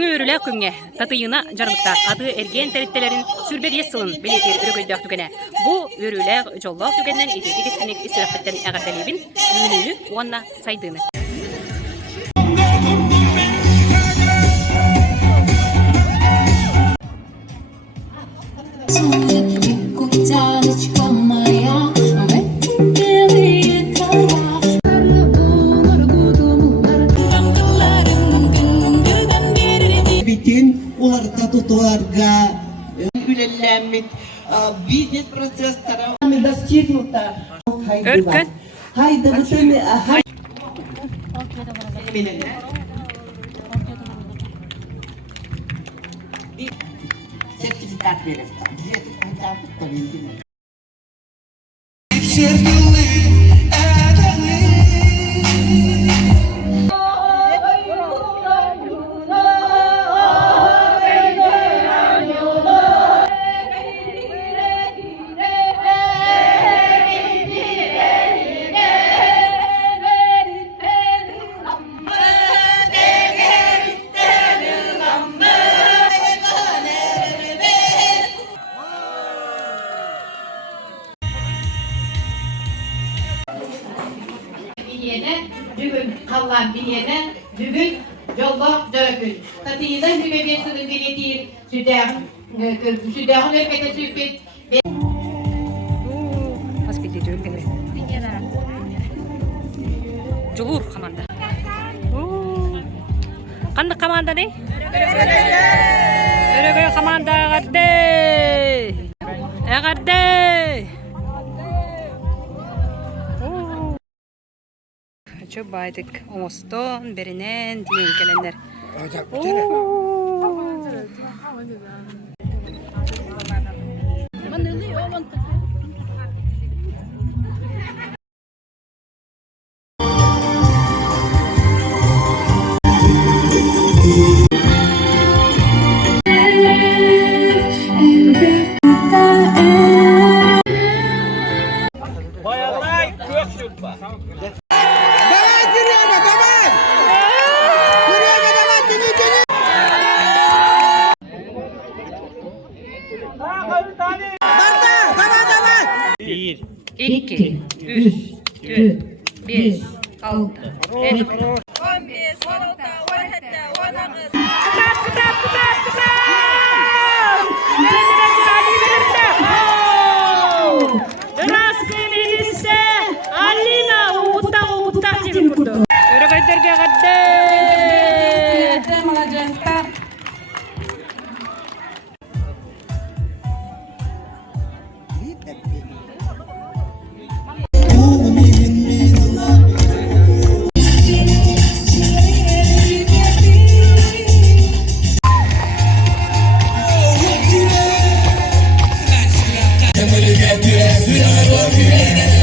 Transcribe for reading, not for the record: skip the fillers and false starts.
Örüle künge, tatıyına jarlıkta adı ergen teriptelerin sürbe diye sılın belirtir ürgöldük tükene. Bu örüle jolluk tükenden eteti kesinlik israfetten ağırdelebin, ününü ona saydığını. Keluarga ülellenmek biznes prosesleri достигнуто. Örkün. Haydi bütün bir sertifikat veririz. Bugün kalan bir yere, bugün yolda dörgün. Tatıyla hükümetsinin belediye südahın örgüte süpet. Hospital jörgene. Julur kamanda. Kandı kamanda ne? Örgö kamanda gadde. Gadde. Coba aydık omoston berinen diyen gelenler. Bir, iki, üç, dört, beş, altı, yedi. 15, 16, 17, 18. Get